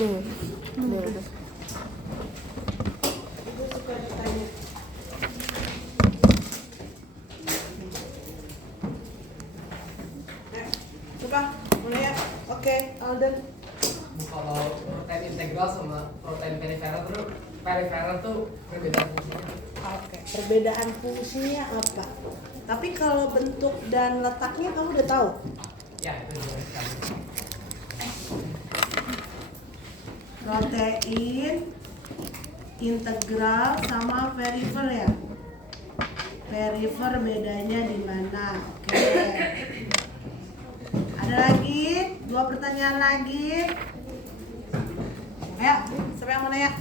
Udah. Ibu suka ditanya. Coba, mulai ya. Oke, Alden. Kalau protein integral sama protein periferal tuh perbedaan fungsinya. Oke, perbedaan fungsinya apa? Tapi kalau bentuk dan letaknya kamu udah tahu? Ya, itu juga sekali. Protein integral sama perifer ya. Perifer bedanya di mana? Oke. Ada lagi? 2 pertanyaan lagi. Ayo, siapa yang mau nanya?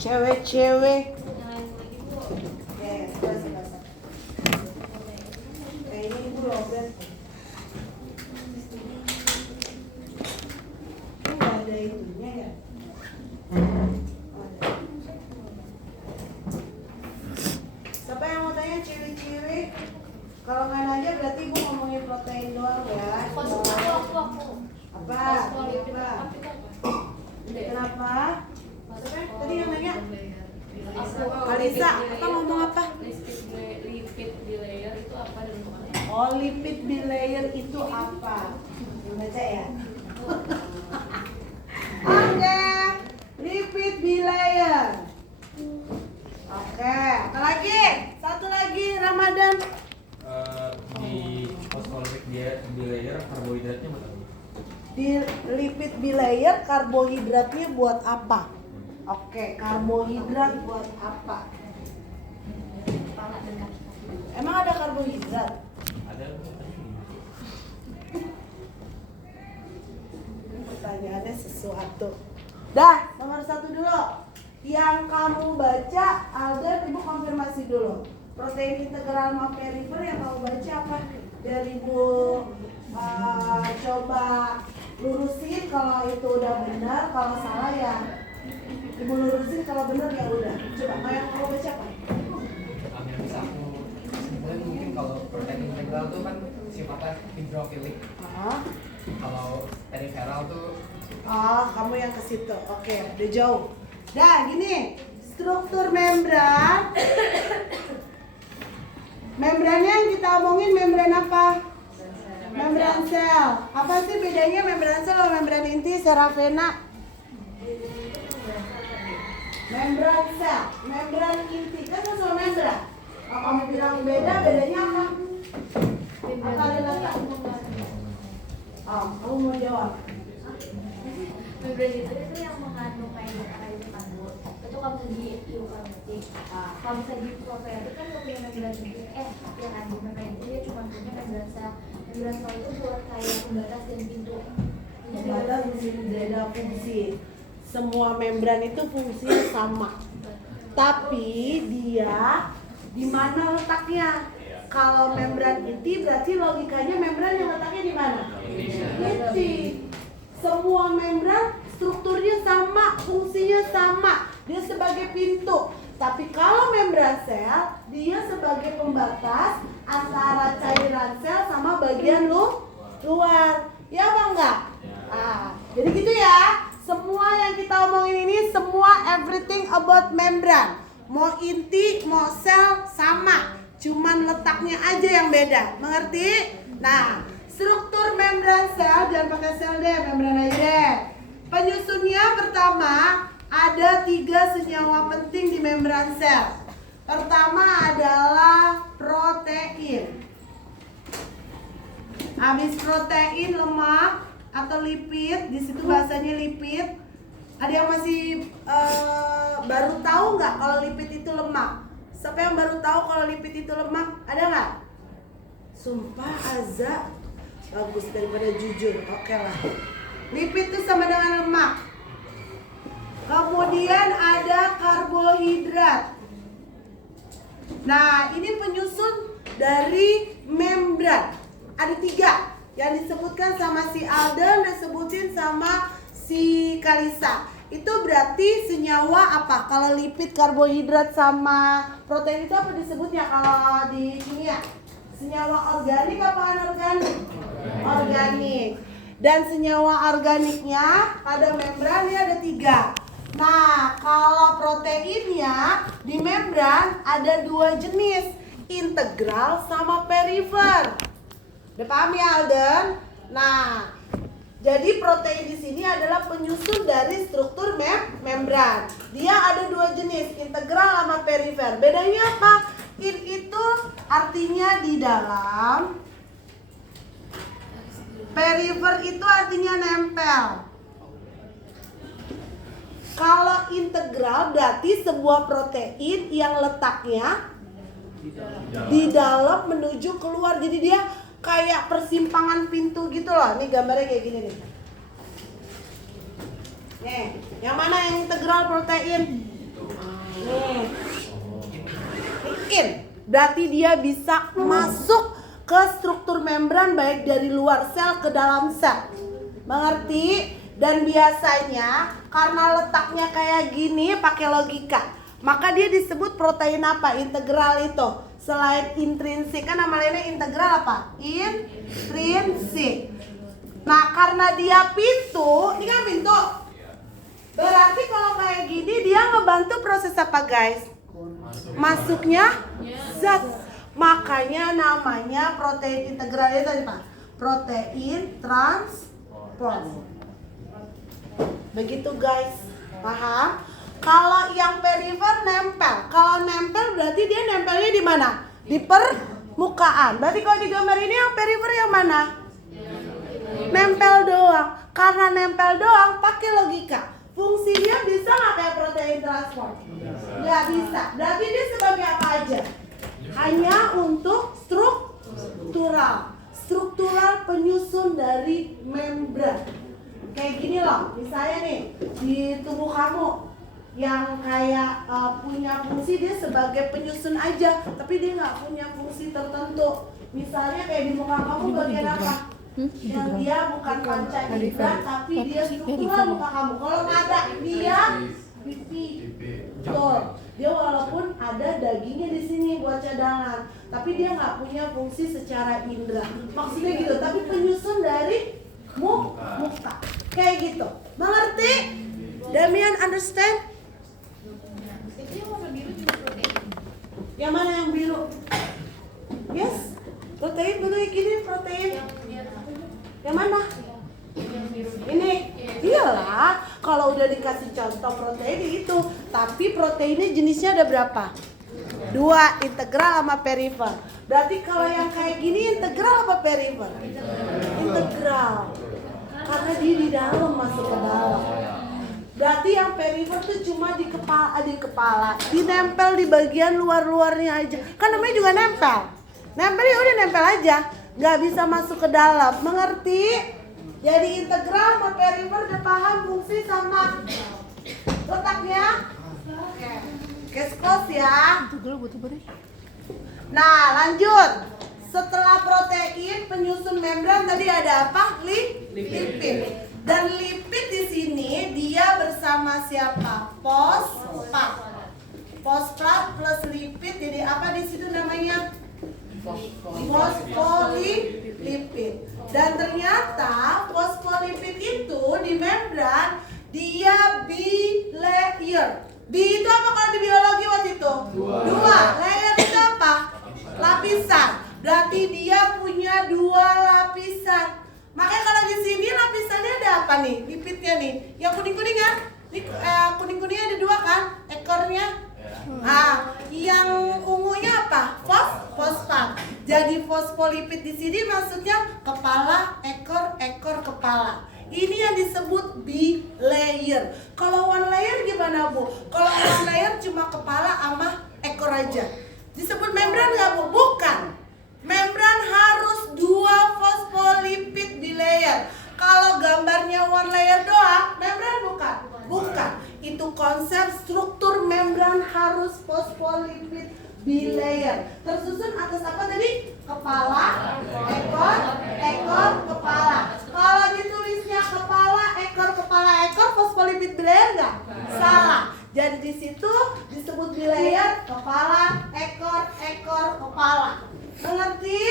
Cewek-cewek. Ya, sudah. Ini ibu Robert. Ini nggak ada itunya ya? Siapa yang mau tanya cewek-cewek? Kalau nggak nanya berarti ibu ngomongin protein doang ya. Aku. Apa? Kenapa? Tadi yang nanya? Kalisa, apa ngomong apa? Lipid bilayer itu apa dan bentukannya? Oh, lipid bilayer itu apa? Baca ya. Oke, lipid bilayer. Oke, apa lagi? Satu lagi, Ramadan. Di fosfolipid bilayer karbohidratnya buat apa? Di lipid bilayer karbohidratnya buat apa? Oke, karbohidrat buat apa? Kepala dan kaki. Emang ada karbohidrat? Ada Pertanyaannya sesuatu. Dah, nomor 1 dulu. Yang kamu baca, Alden, ibu konfirmasi dulu. Protein integral sama perifer yang kamu baca apa? Dari ibu coba lurusin kalau itu udah benar, kalau salah ya ibu lurusin, kalau benar ya udah. Coba, yang kamu baca apa? Yang bisa aku simpulin mungkin kalau protein integral tuh kan sifatnya hidrofilik. Kalau periferal tuh Kamu yang ke situ. Oke, udah jauh. Dah, gini. Struktur membran. Membrannya yang kita omongin membran apa? Membran sel. Apa sih bedanya membran sel sama membran inti, Serafena? Membran sel, membran inti kan sama membran. Kalau kamu bilang beda, bedanya apa? Apa ada letak? Kamu mau jawab? Membran itu yang mengandung kayak karbo. Itu kalau misalnya di eukaryotik. Kalau misalnya di prokaryotik kan nggak punya membran inti. Ya kan di membran inti dia cuma punya membran sel. Membran sel itu buat kayak pembatas dan pintu. Pembatas beda fungsi. Semua membran itu fungsinya sama. Tapi dia di mana letaknya? Kalau membran inti berarti logikanya membran yang letaknya di mana? Inti. Semua membran strukturnya sama, fungsinya sama. Dia sebagai pintu. Tapi kalau membran sel, dia sebagai pembatas antara cairan sel sama bagian luar. Ya apa enggak? Jadi gitu ya. Semua yang kita omongin ini semua everything about membran. Mau inti, mau sel sama. Cuman letaknya aja yang beda. Mengerti? Nah, struktur membran sel, jangan pakai sel deh, membran aja deh. Penyusunnya pertama, ada 3 senyawa penting di membran sel. Pertama adalah protein. Habis protein, lemak atau lipid, di situ bahasanya lipid. Ada yang masih baru tahu nggak kalau lipid itu lemak? Siapa yang baru tahu kalau lipid itu lemak? Ada nggak? Sumpah Aza, bagus daripada jujur. Oke lah. Lipid itu sama dengan lemak. Kemudian ada karbohidrat. Nah, ini penyusun dari membran. Ada 3 yang disebutkan sama si Alden, disebutin sama si Kalisa. Itu berarti senyawa apa? Kalau lipid, karbohidrat sama protein itu apa disebutnya kalau di kimia? Senyawa organik apa anorganik? Organik. Dan senyawa organiknya pada membran ini ada 3. Nah, kalau proteinnya di membran ada 2 jenis, integral sama perifer. Udah paham ya Alden? Nah, jadi protein di sini adalah penyusun dari struktur membran. Dia ada 2 jenis, integral sama perifer. Bedanya apa? In itu artinya di dalam, perifer itu artinya nempel. Kalau integral berarti sebuah protein yang letaknya di dalam menuju keluar. Jadi dia kayak persimpangan pintu gitu loh. Nih gambarnya kayak gini nih. Nih, yang mana yang integral protein? Nih. In. Berarti dia bisa masuk ke struktur membran baik dari luar sel ke dalam sel. Mengerti? Dan biasanya karena letaknya kayak gini pakai logika, maka dia disebut protein apa? Integral itu. Selain intrinsik, kan nama lainnya integral apa? Intrinsik. Nah, karena dia pintu, ini kan pintu. Berarti kalau kayak gini dia ngebantu proses apa guys? Masuknya zat. Makanya namanya protein integral itu apa? Protein transport. Begitu guys, paham? Kalau yang perifer nempel. Kalau nempel berarti dia nempelnya di mana? Di permukaan. Berarti kalau di gambar ini yang perifer yang mana? Nempel doang. Karena nempel doang pakai logika. Fungsinya bisa nggak kayak protein transport? Nggak bisa. Berarti dia sebagai apa aja? Hanya untuk struktural penyusun dari membran. Kayak gini loh, misalnya nih di tubuh kamu yang kayak punya fungsi dia sebagai penyusun aja, tapi dia nggak punya fungsi tertentu. Misalnya kayak di muka kamu bagian apa? Yang dia bukan panca indera, tapi dia struktural muka kamu. Kalau nggak ada dia pipi. Betul. Dia walaupun ada dagingnya di sini buat cadangan, tapi dia nggak punya fungsi secara indera. Maksudnya gitu, tapi penyusun dari muka. Kayak gitu. Mengerti? Damian understand? Itu yang warna biru juga protein. Yang mana yang biru? Yes. Protein betul gini protein. Yang mana? Ini. Iyalah, kalau udah dikasih contoh protein itu, tapi proteinnya jenisnya ada berapa? 2, integral sama perifer. Berarti kalau yang kayak gini integral apa perifer? Integral. Karena dia di dalam, masuk ke dalam. Berarti yang perifer tuh cuma di kepala, dinempel di bagian luar-luarnya aja. Kan namanya juga nempel. Nempel ya udah nempel aja, nggak bisa masuk ke dalam. Mengerti? Jadi integral sama perifer udah paham fungsi sama letaknya? Oke. Case close ya. Nah, lanjut. Setelah protein penyusun membran tadi ada apa? Lipid. Dan lipid di sini dia bersama siapa? Fosfat. Fosfat plus lipid jadi apa di situ namanya? Fosfolipid. Dan ternyata fosfolipid itu di membran dia bilayer. Bi itu apa kalau di biologi waktu itu? 2. Layer itu apa? Lapisan. Berarti dia punya 2 lapisan. Makanya kalau di sini lapisannya ada apa nih? Lipidnya nih. Yang kuning-kuning kan? Kuning-kuningnya ada 2 kan? Ekornya. Nah, yang ungunya apa? Fosfat. Jadi fosfolipid di sini maksudnya kepala, ekor, kepala. Ini yang disebut bilayer. Kalau one layer gimana Bu? Kalau one layer cuma kepala sama ekor aja. Disebut membran nggak Bu? Bukan. Membran harus 2 fosfolipid bilayer. Kalau gambarnya one layer doang, membran bukan? Bukan. Itu konsep struktur membran harus fosfolipid bilayer. Tersusun atas apa tadi? Kepala, ekor, kepala. Kalau ditulisnya kepala, ekor, fosfolipid bilayer nggak? Salah. Jadi di situ disebut bilayer kepala, ekor, kepala. Mengerti?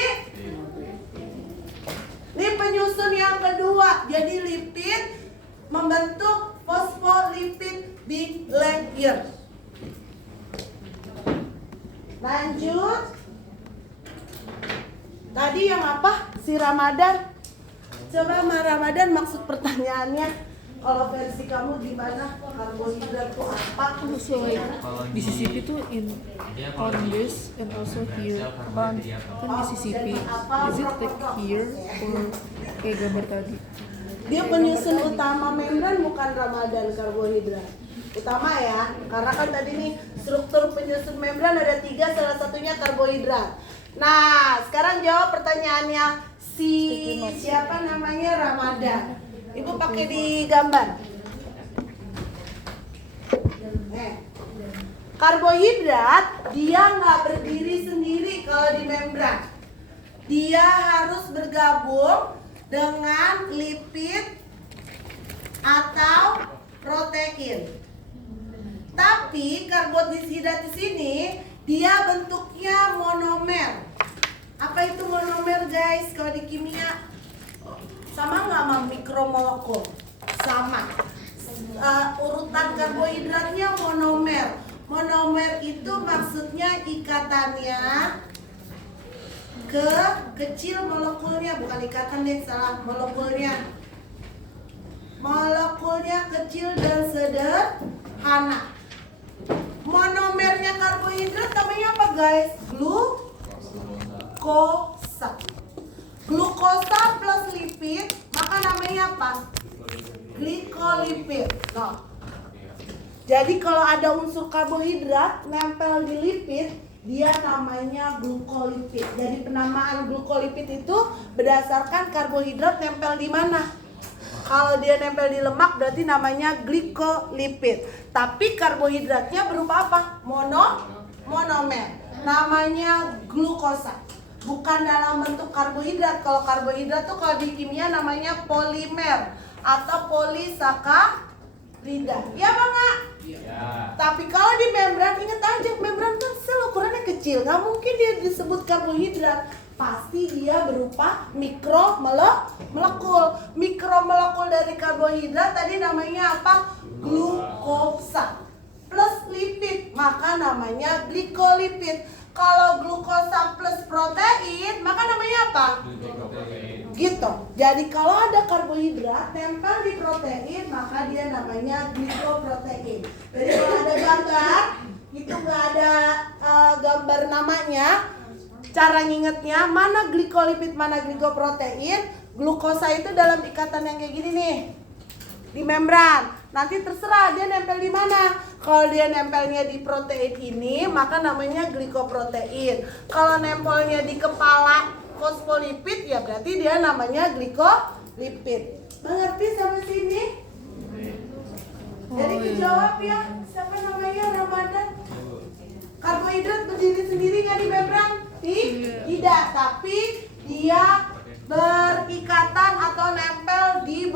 Ini penyusun yang kedua membentuk fosfolipid bilayer. Lanjut. Tadi yang apa? Si Ramadan. Coba Ramadan maksud pertanyaannya. Kalau versi kamu gimana? Karbohidrat itu apa? So like Mississippi tuh in on this and also here on kan Mississippi. Is it like here or kayak gambar tadi? Dia penyusun utama membran bukan Ramadan karbohidrat. Utama ya, karena kan tadi nih struktur penyusun membran ada 3, salah satunya karbohidrat. Nah, sekarang jawab pertanyaannya siapa namanya Ramadan. Ibu pakai di gambar. Karbohidrat dia nggak berdiri sendiri kalau di membran. Dia harus bergabung dengan lipid atau protein. Tapi karbohidrat di sini dia bentuknya monomer. Apa itu monomer guys? Kalau di kimia sama nggak sama mikromolekul? Sama. Urutan karbohidratnya monomer. Monomer itu maksudnya ikatannya ke kecil molekulnya, bukan ikatan deh, salah, molekulnya. Molekulnya kecil dan sederhana. Monomernya karbohidrat namanya apa guys? Glukosa. Glukosa plus lipid, maka namanya apa? Glikolipid. Nah, jadi kalau ada unsur karbohidrat nempel di lipid, dia namanya glukolipid. Jadi penamaan glukolipid itu berdasarkan karbohidrat nempel di mana. Kalau dia nempel di lemak berarti namanya glikolipid. Tapi karbohidratnya berupa apa? Monomer. Namanya glukosa. Bukan dalam bentuk karbohidrat. Kalau karbohidrat tuh kalau di kimia namanya polimer atau polisakarida. Ya Bang? Ya. Tapi kalau di membran, ingat aja membran kan sel ukurannya kecil, nggak mungkin dia disebut karbohidrat. Pasti dia berupa mikromolekul. Mikromolekul dari karbohidrat tadi namanya apa? Glukosa. Plus lipid, maka namanya glikolipid. Kalau glukosa plus protein, maka namanya apa? Gitu. Jadi kalau ada karbohidrat nempel di protein, maka dia namanya glikoprotein. Jadi kalau ada gambar, itu nggak ada gambar namanya. Cara ngingetnya mana glikolipid, mana glikoprotein. Glukosa itu dalam ikatan yang kayak gini nih, di membran. Nanti terserah dia nempel di mana. Kalau dia nempelnya di protein ini, maka namanya glikoprotein. Kalau nempelnya di kepala fosfolipid, ya berarti dia namanya glikolipid. Mengerti sampai sini? Jadi dijawab ya. Siapa namanya Ramadan? Karbohidrat berdiri sendiri nggak di membran? Tidak, tapi dia berikatan atau nempel di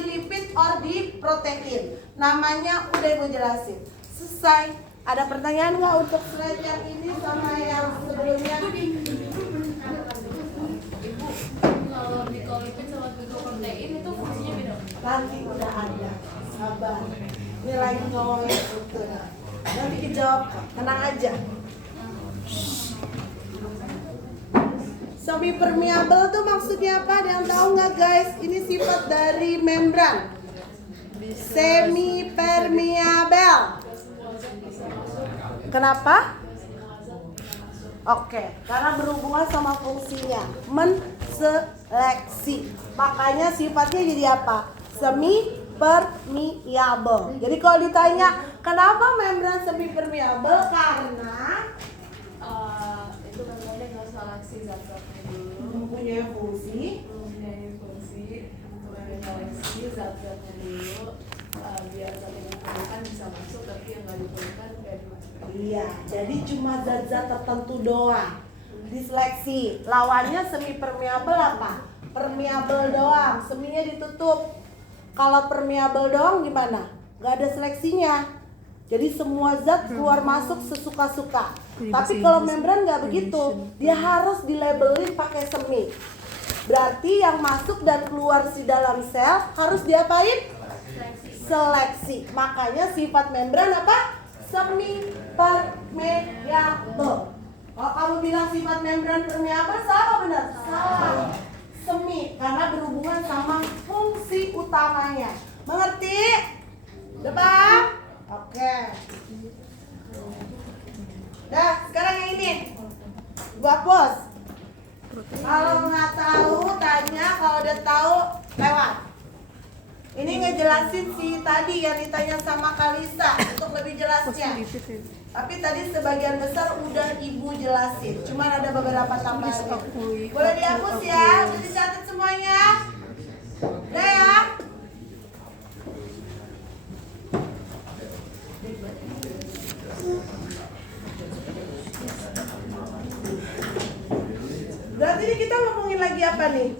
lipid or di protein. Namanya udah ibu jelasin. Selesai. Ada pertanyaan nggak untuk slide yang ini sama yang sebelumnya? Kalau glikolipid sama glikoprotein itu fungsinya beda. Nanti udah ada. Sabar. Ini lagi ngomongin itu. Nanti dijawab. Tenang aja. Semi permeable tuh maksudnya apa? Ada yang tahu nggak guys? Ini sifat dari membran. Semi permeable. Kenapa? Oke, karena berhubungan sama fungsinya menseleksi. Makanya sifatnya jadi apa? Semi permeable. Jadi kalau ditanya kenapa membran semi permeable? Karena Itu namanya nggak seleksi zat-zatnya dulu. mempunyai fungsi. Untuk seleksi zat-zatnya dulu, biar zat yang diperlukan bisa masuk, tapi yang nggak diperlukan nggak dimasukkan. Iya, jadi cuma zat-zat tertentu doang diseleksi. Lawannya semi permeable apa? Permeable doang, seminya ditutup. Kalau permeable doang gimana? Gak ada seleksinya. Jadi semua zat keluar masuk sesuka-suka. Tapi kalau membran nggak begitu, dia harus dilabelin pakai semi. Berarti yang masuk dan keluar di dalam sel harus diapain? Seleksi. Makanya sifat membran apa? Semi permeable. Kalau kamu bilang sifat membran permeable, salah apa benar? Salah. Semi, karena berhubungan sama fungsi utamanya. Mengerti? Udah paham? Oke. Dah, sekarang yang ini. Buat bos. Kalau nggak tahu, tanya. Kalau udah tahu, lewat. Ini ngejelasin si tadi yang ditanya sama Kalisa untuk lebih jelasnya. Tapi tadi sebagian besar udah ibu jelasin. Cuman ada beberapa tambahan. Boleh dihapus ya? Udah dicatat semuanya? Udah ya? Berarti ini kita ngomongin lagi apa nih?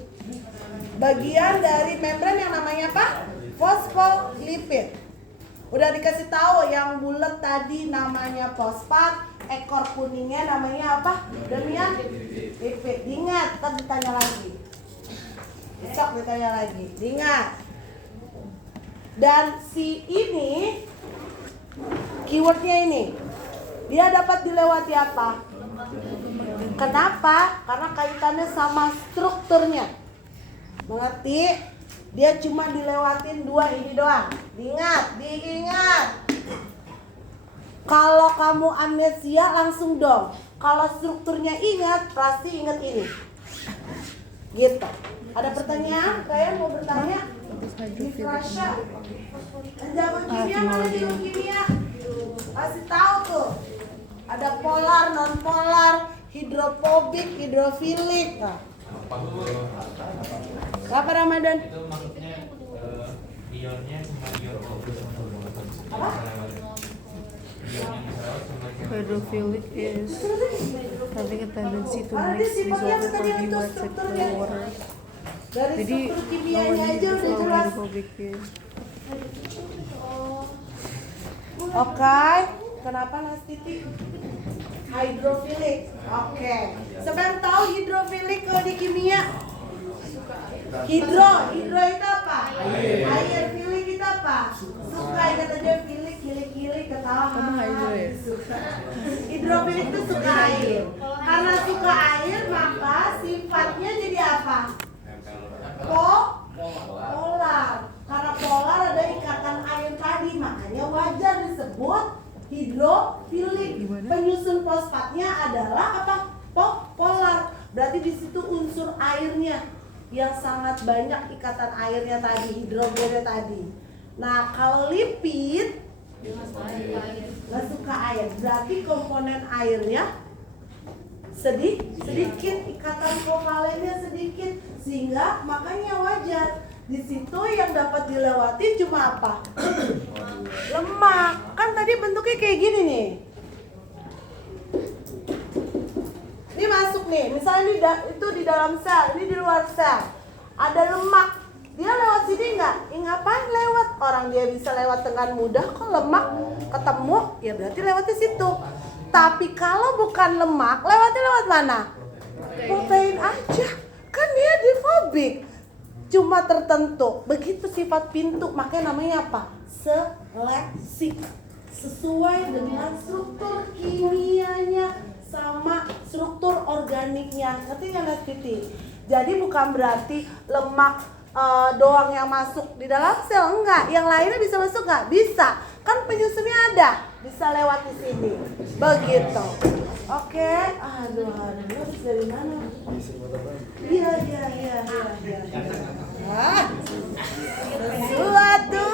Bagian dari membran yang namanya apa? Fosfolipid. Udah dikasih tahu yang bulat tadi namanya fosfat, ekor kuningnya namanya apa? Demian lipid. Diingat, ntar ditanya lagi. Besok ditanya lagi. Diingat. Dan si ini keywordnya ini, dia dapat dilewati apa? Kenapa? Karena kaitannya sama strukturnya. Mengerti? Dia cuma dilewatin dua ini doang. Diingat. Kalau kamu amnesia langsung dong. Kalau strukturnya ingat, pasti ingat ini. Gitu. Ada pertanyaan? Kalian mau bertanya? Rasha. Jago kimia mana jago kimia? Kasih tahu tuh. Ada polar, non polar, hidrofobik, hidrofilik. Nah. Apa Ramadan? Itu maksudnya ionnya cuma ion bagus Apa? Ion yang bisa lewat cuma ion Hydrophilic is having a tendency to Karena mix dia sifatnya dissolved tadi or be untuk wet strukturnya. with water. Dari Jadi struktur kimianya aja udah kalau jelas. hydrophobic is Oke, kenapa Nastiti? Hidrofilik. Oke. Siapa yang tahu hidrofilik kalau di kimia? Hidro itu apa? Air. Filik itu apa? Suka, ingat aja filik, kilik, ketawa. Kamu hidro ya? Suka. Hidrofilik itu suka air. Karena suka air, maka sifatnya jadi apa? Polar. Karena polar ada ikatan air tadi, makanya wajar disebut hidrofilik. Penyusun fosfatnya adalah apa? Polar. Berarti di situ unsur airnya yang sangat banyak, ikatan airnya tadi, hidrogennya tadi. Nah, kalau lipid nggak suka air, berarti komponen airnya sedikit, ikatan kovalennya sedikit, sehingga makanya wajar. Di situ yang dapat dilewati cuma apa? Lemak. Kan tadi bentuknya kayak gini nih. Ini masuk nih, misalnya itu di dalam sel, ini di luar sel. Ada lemak. Dia lewat sini nggak? Ngapain lewat? Orang dia bisa lewat dengan mudah kok, lemak ketemu, ya berarti lewat di situ. Tapi kalau bukan lemak, lewatnya lewat mana? Protein aja. Kan dia difobik. Cuma tertentu. Begitu sifat pintu, makanya namanya apa? Seleksi. Sesuai dengan struktur kimianya sama struktur organiknya. Ngerti nggak Mas Titi? Jadi bukan berarti lemak doang yang masuk di dalam sel, enggak. Yang lainnya bisa masuk nggak? Bisa. Kan penyusunnya ada, bisa lewat di sini. Begitu. Oke. Aduh, harus dari mana? Iya. Sesuatu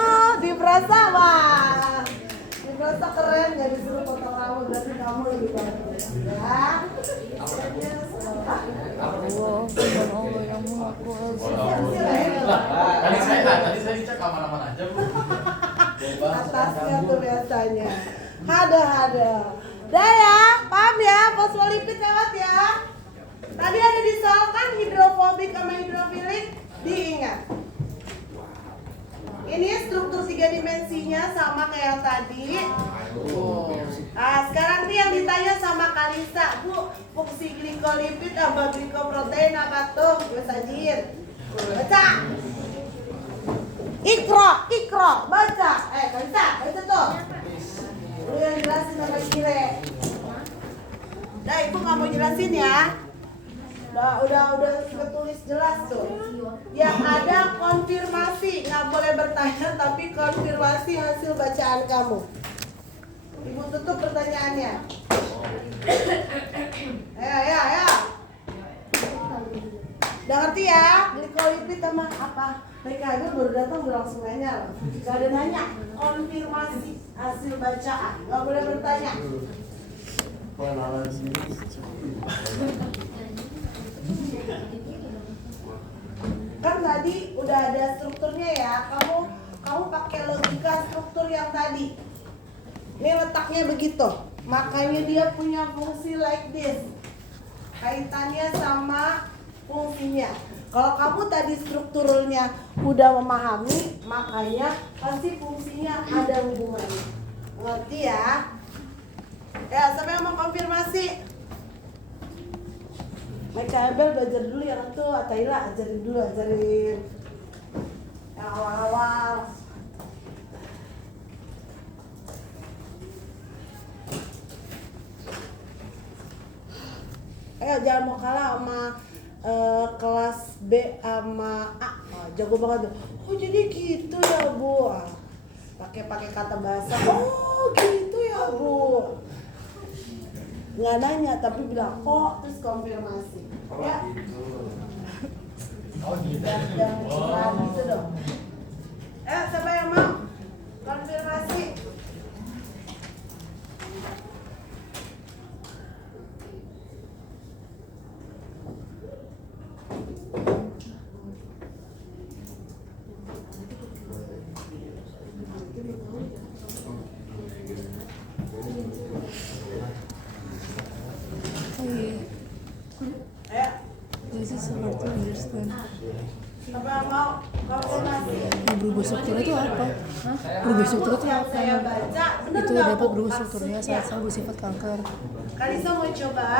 di Prasawa. Di Prasawa keren, nggak disuruh potong rambut, berarti kamu lebih bagus. Ya. Allah, bukan Allah yang maha kuasa. Tadi saya cek aman-aman aja Bu. Atasnya tuh biasanya. Ada. Udah ya, paham ya? Fosfolipid lewat ya. Tadi ada di soal kan hidrofobik sama hidrofilik, diingat. Ini struktur 3 dimensinya sama kayak yang tadi. Nah, sekarang nih yang ditanya sama Kalisa, Bu, fungsi glikolipid sama glikoprotein apa tuh? Gue sajin. Baca. Ikro makro, baca. Kalisa, baca tuh. Lu yang jelasin sama Kire. Udah, ibu nggak mau jelasin ya. Udah tulis jelas tuh. Yang ada konfirmasi, nggak boleh bertanya tapi konfirmasi hasil bacaan kamu. Ibu tutup pertanyaannya. Ayo. Udah ngerti ya? Glikolipid sama apa? Mereka itu baru datang udah langsung nanya loh. Gak ada nanya. Konfirmasi hasil bacaan. Gak boleh bertanya. Kan tadi udah ada strukturnya ya. Kamu pakai logika struktur yang tadi. Ini letaknya begitu. Makanya dia punya fungsi like this. Kaitannya sama fungsinya. Kalau kamu tadi strukturnya udah memahami, makanya pasti fungsinya ada hubungannya. Ngerti ya? Ya, sampai mau konfirmasi. Mereka Abel belajar dulu yang itu, Ataila ajarin yang awal-awal. Jangan mau kalah sama kelas B sama A. Jago banget tuh. Oh jadi gitu ya Bu. Pakai kata bahasa. Oh gitu ya Bu. Nggak nanya tapi bilang oh terus konfirmasi. Ya. Oh gitu. Jangan gitu dong. Siapa yang mau konfirmasi? This is so hard to understand. Siapa yang mau konfirmasi? Yang berubah strukturnya itu apa? Berubah struktur itu Yang apa? saya baca bener Itu nggak, dapat Bu? berubah strukturnya Maksudnya? saat bersifat kanker. Kalisa mau coba?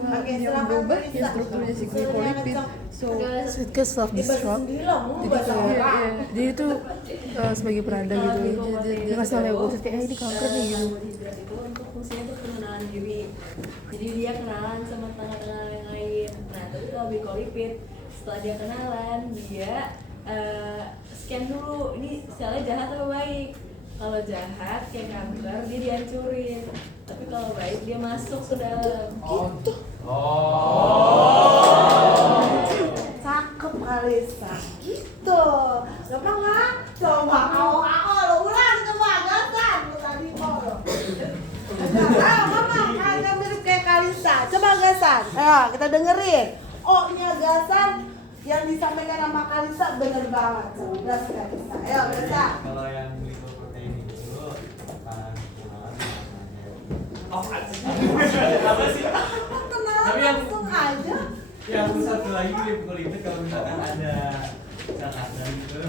Oke, Yang silakan berubah Kalisa. ya strukturnya si glikolipid. So it can self Dia baru destruct. sendiri loh, mau Jadi bahasa kayak orang. dia itu sebagai penanda gitu. Dia ngasih tau leukosit kayak ini kanker nih gitu. Karbohidrat itu untuk fungsinya itu pengenalan diri. Jadi dia kenalan sama tengah-tengah yang lain. Nah, tapi kalau glikolipid setelah dia kenalan, dia scan dulu ini selnya jahat atau baik. Kalau jahat kayak kanker dia dihancurin. Tapi kalau baik dia masuk ke dalam. Gitu. Cakep Kalisa. Gitu. Gampang nggak? Coba kau lo ulang coba gasan tadi kau. Ayo ngomong agak mirip kayak Kalisa. Coba gasan. Ayo kita dengerin. O-nya gasan yang disampaikan sama Kalisa bener banget. Cerdas Kalisa. Ayo gasan. Kalau yang glikoprotein itu kenalan apa sih? Kenalan Tapi yang- langsung aja. Yang satu lagi glikoprotein kalau misalkan ada zat asam itu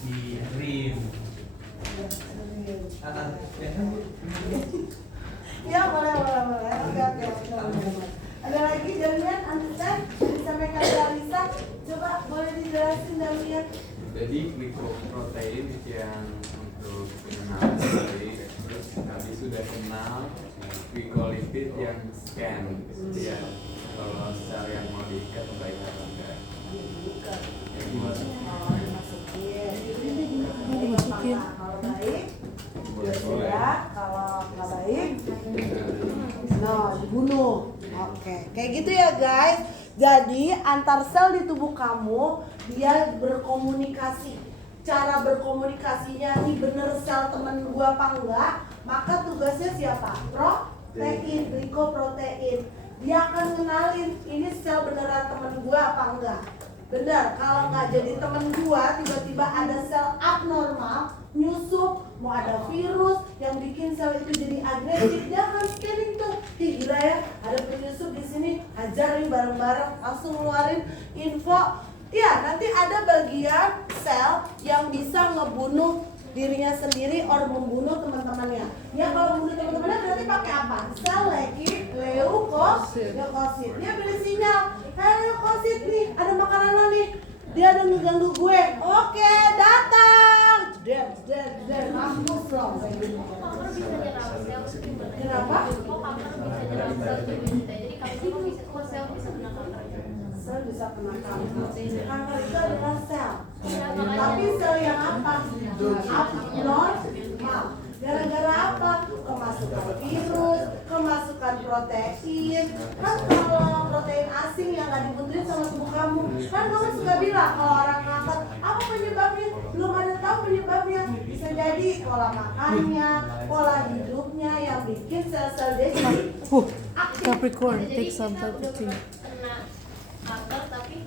di rim. Ya boleh. Oke. Ada lagi Damian, understand? Disampaikan Kalisa. Coba boleh dijelasin Damian. Jadi glikoprotein yang untuk pengenalan dari terus tadi sudah kenal glikolipid yang scan ya kalau sel yang mau diikat baik atau enggak yang Dimasukin. Kalau baik, ya. Kalau nggak baik, no dibunuh. Oke, kayak gitu ya guys. Jadi antar sel di tubuh kamu dia berkomunikasi. Cara berkomunikasinya ini bener sel temen gua apa enggak? Maka tugasnya siapa? Protein, glikoprotein. Dia akan kenalin ini sel beneran temen gua apa enggak. Bener, kalau nggak jadi temen gua, tiba-tiba ada sel abnormal nyusup, mau ada virus yang bikin sel itu jadi agresif, dia akan scanning tuh. Ih gila ya, ada penyusup di sini, hajar nih bareng-bareng, langsung ngeluarin info. Ya, nanti ada bagian sel yang bisa ngebunuh dirinya sendiri or membunuh teman-temannya. Ya kalau membunuh teman-temannya berarti pakai apa? Sel leukosit. Dia beri sinyal, leukosit nih, ada makanan lo nih. Dia ada ngeganggu gue. Oke, datang. sel bisa kena kanker. Kanker itu adalah sel. Tapi sel yang apa? Abnormal. Gara-gara apa? Kemasukan virus, kemasukan protein. Kan kalau protein asing yang nggak dibutuhin sama tubuh kamu, kan kamu suka bilang kalau orang kanker, apa penyebabnya? Belum ada tahu penyebabnya. Bisa jadi pola makannya, pola hidupnya yang bikin sel-sel dia jadi aktif. Capricorn, take some time to think. Kena kanker tapi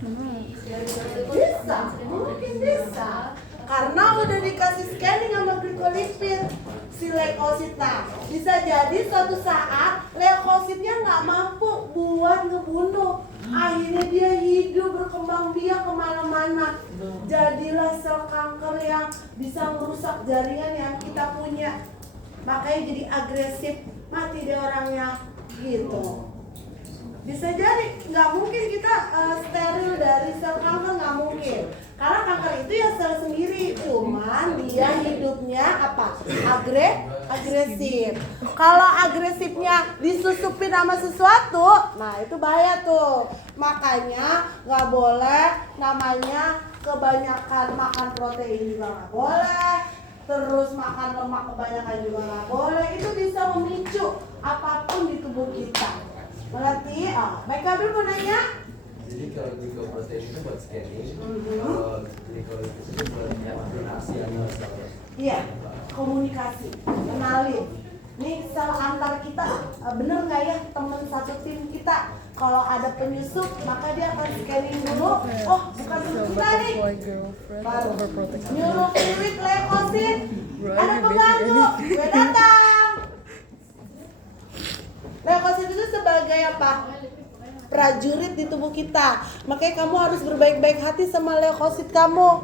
Bisa, mungkin bisa. Karena udah dikasih scanning sama glikolipid si leukosita. Bisa jadi suatu saat leukositnya nggak mampu buat ngebunuh. Akhirnya dia hidup berkembang biak kemana-mana. Jadilah sel kanker yang bisa merusak jaringan yang kita punya. Makanya jadi agresif, mati deh orangnya gitu. Bisa jadi, nggak mungkin kita steril dari sel kanker, nggak mungkin. Karena kanker itu ya sel sendiri, cuman dia hidupnya apa? Agresif. Kalau agresifnya disusupin sama sesuatu, nah itu bahaya tuh. Makanya nggak boleh namanya kebanyakan makan protein juga nggak boleh. Terus makan lemak kebanyakan juga nggak boleh. Itu bisa memicu apapun di tubuh kita. Berarti, baik Kabil mau nanya? Jadi kalau glikoprotein itu buat scanning, kalau glycolysis itu buat komunikasi antar sel. Iya, komunikasi, kenalin. Nih sel antar kita, bener nggak ya temen satu tim kita? Kalau ada penyusup, maka dia akan scanning dulu. Oh, bukan temen kita nih. Baru nyuruh fluid leukosit. Ada pembantu, gue datang. Leukosit itu sebagai apa? Prajurit di tubuh kita. Makanya kamu harus berbaik-baik hati sama leukosit kamu.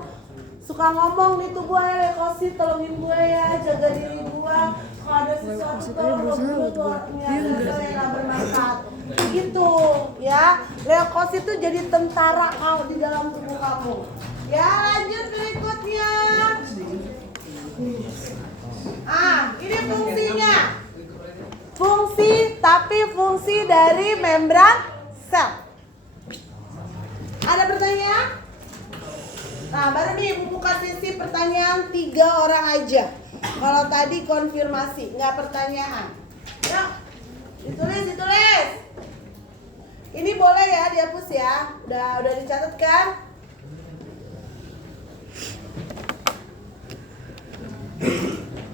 Suka ngomong nih tuh gue, leukosit tolongin gue ya, jaga diri gue. Kalau ada sesuatu tolong gue yang bermanfaat. Gitu ya. Leukosit itu jadi tentara kau di dalam tubuh kamu. Ya lanjut berikutnya. Ini fungsinya. Fungsi dari membran sel. Ada pertanyaan? Nah, baru nih buka sesi pertanyaan 3 orang aja. Kalau tadi konfirmasi, nggak pertanyaan. Yuk, ditulis. Ini boleh ya dihapus ya. Udah dicatat kan?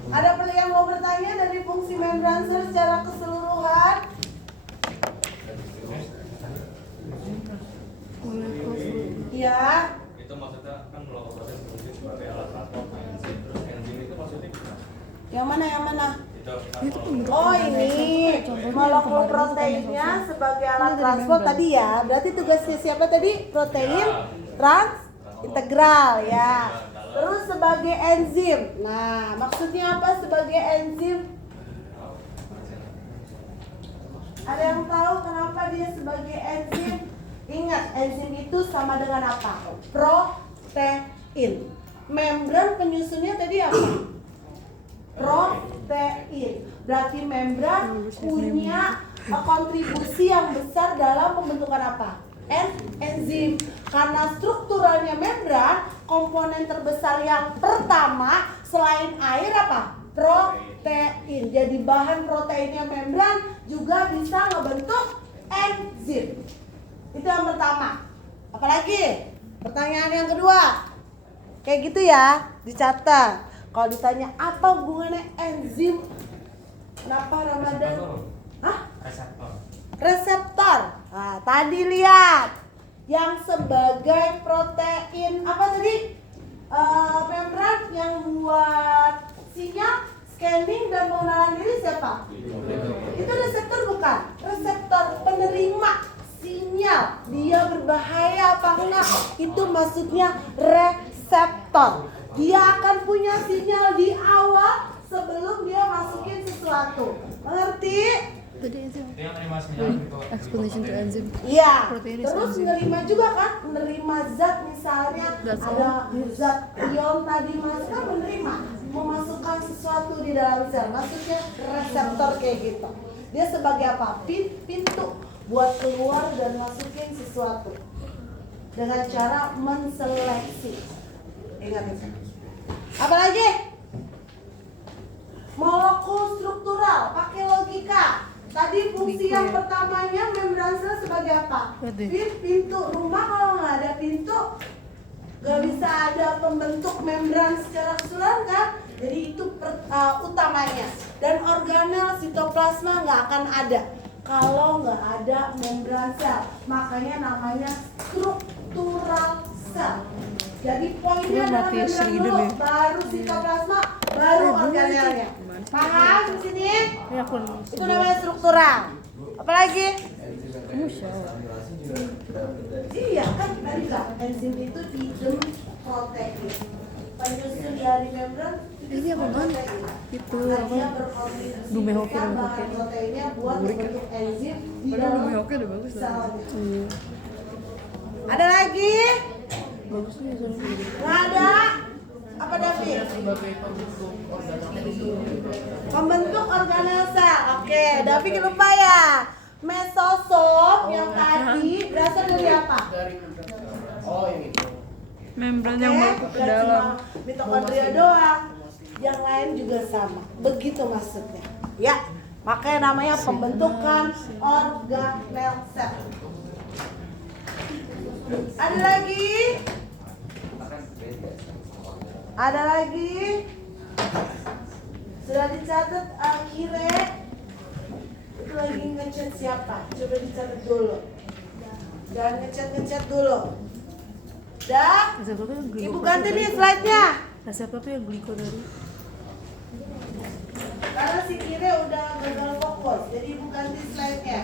Ada yang mau bertanya dari fungsi membran sel secara keseluruhan? Iya. Itu maksudnya kan melakukan fungsi sebagai alat transport enzim. Terus enzim itu maksudnya gimana? Yang mana? Itu Oh ini molekul proteinnya sebagai alat transport tadi ya. Berarti tugasnya siapa tadi? Protein integral ya. Terus sebagai enzim. Nah, maksudnya apa sebagai enzim? Ada yang tahu kenapa dia sebagai enzim? Ingat, enzim itu sama dengan apa? Protein. Membran penyusunnya tadi apa? Protein. Berarti membran punya kontribusi yang besar dalam pembentukan apa? Enzim. Karena strukturalnya membran, komponen terbesar yang pertama selain air apa? Protein. Jadi bahan proteinnya membran juga bisa ngebentuk enzim. Itu yang pertama. Apalagi? Pertanyaan yang kedua. Kayak gitu ya, dicatat. Kalau ditanya apa hubungannya enzim? Kenapa Ramadan? Hah? Reseptor. Nah, tadi lihat yang sebagai protein apa tadi? Membran yang buat sinyal, scanning dan pengenalan diri siapa? Itu reseptor bukan? Reseptor penerima sinyal. Dia berbahaya apa enggak? Itu maksudnya reseptor. Dia akan punya sinyal di awal sebelum dia masukin sesuatu. Mengerti? Tadi enzim. yang terima sinyal gitu. Explanation to enzim. Iya. Protein is Terus enzim. menerima juga kan? Menerima zat misalnya That's ada zat ion tadi masuk kan menerima, memasukkan sesuatu di dalam sel. Maksudnya reseptor kayak gitu. Dia sebagai apa? Pintu buat keluar dan masukin sesuatu. dengan cara menseleksi. Ingat itu. Apalagi? Molekul struktural, pakai logika. Tadi fungsi yang pertamanya membran sel sebagai apa? Pintu rumah. Kalau nggak ada pintu, nggak bisa ada pembentuk membran secara keseluruhan kan? Jadi itu utamanya. Dan organel sitoplasma nggak akan ada kalau nggak ada membran sel. Makanya namanya struktural sel. Jadi poinnya adalah membran dulu, baru sitoplasma, baru organelnya. Paham di sini? Itu namanya struktural. Apalagi? Iya kan tadi kan enzim itu hidden protein. Penyusun dari membran Ini apa banget? Itu apa? Dumehoke bahan proteinnya buat membentuk enzim di dalam Dumehoke udah bagus lah. sel. Ada lagi? Bagus nih soalnya. Nggak ada? Apa David? Pembentuk organel sel. Oke, David lupa ya. Mesosom yang tadi berasal dari apa? Oh yang itu. Membran yang masuk ke dalam. Mitokondria doang. Yang lain juga sama. Begitu maksudnya. Ya, makanya namanya pembentukan organel sel. Ada lagi? Ada lagi? Sudah dicatat akhirnya? Itu lagi ngechat siapa? Coba dicatat dulu. Jangan ngechat dulu. Dah? Ibu ganti nih slide-nya. Rasa apa tuh yang gliko tadi? Karena si Kire udah gagal fokus, jadi ibu ganti slide-nya.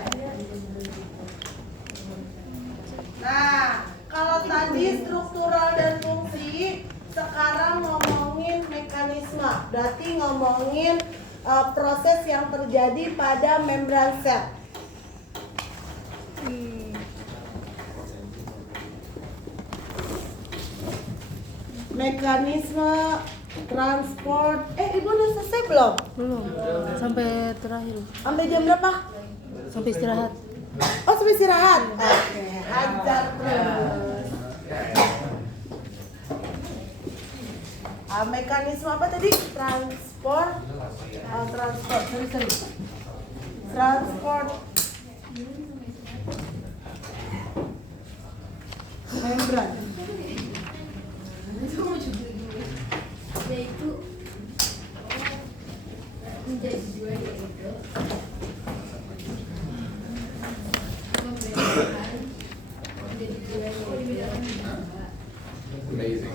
Nah, kalau tadi struktural dan fungsi, sekarang ngomongin mekanisme. Berarti ngomongin proses yang terjadi pada membran sel. Mekanisme transport. Ibu udah selesai belum? Belum. Sampai terakhir. Sampai jam berapa? Sampai istirahat. Oh, sampai istirahat. Oke, hajar terus. Mekanisme apa tadi? Transport. Transport membran. Yaitu menjadi dua yaitu membedakan menjadi dua yaitu Amazing.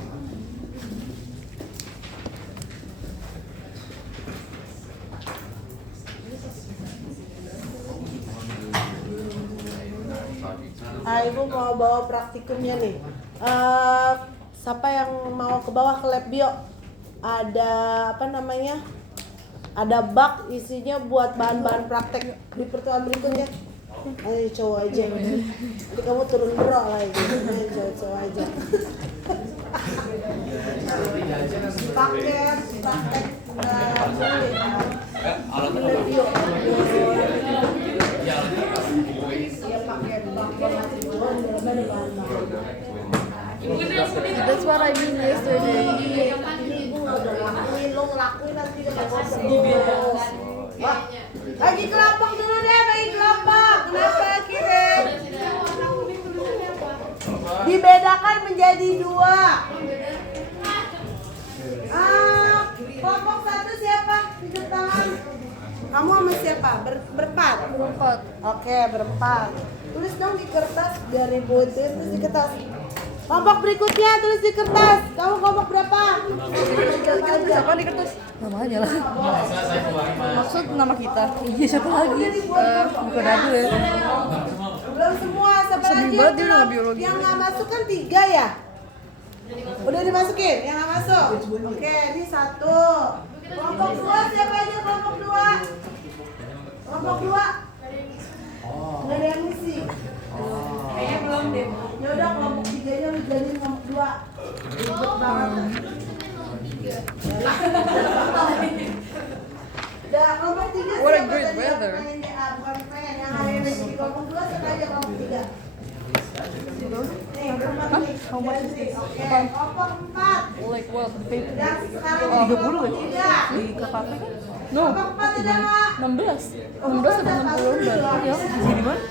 Ibu mau bawa praktikumnya nih. Siapa yang mau ke bawah ke lab bio? Ada apa namanya? Ada bak isinya buat bahan-bahan praktek di pertemuan berikutnya. Ayo cowok aja. Nanti kamu turun bro lagi. Ayo cowok aja. Paket praktek lab bio. Ya pakai That's what I mean yesterday. Ibu udah ngelakuin, lo ngelakuin nanti udah ngomong. Bagi kelompok dulu deh, bagi kelompok. Kenapa Kire? Dibedakan menjadi dua. Kelompok satu siapa? Tunjuk tangan. Kamu sama siapa? Berempat? Berempat. Oke, berempat. Tulis dong di kertas biar ributin, terus di kertas. Kelompok berikutnya tulis di kertas. Kamu kelompok berapa? Kita tulis apa di kertas? Namanya lah. Maksud nama kita. Iya, siapa lagi? Bukan aku ya. Belum semua. Siapa Sedih lagi banget dia yang nggak belum? biologi. Yang nggak masuk kan 3 ya? Udah dimasukin? Yang nggak masuk? Oke, ini 1. Kelompok 2 siapa aja kelompok 2? Kelompok 2? Nggak ada yang ngisi. Kayaknya belum deh. Ya udah kelompok 3-nya lu jadiin kelompok 2. Ribet banget. Udah kelompok 3 What a siapa great tadi weather. yang pengen bukan pengen yang hari ini di kelompok 2 siapa aja kelompok 3? Nih, berempat How much is this? Oke, kelompok 4. Like what? Paper? Yang sekarang Oh, di 30 kelompok ya? 3. Di KKP kan? No. Kelompok 4 tidak, Mak? 16. 16 atau 60 lembar? Ya, di mana?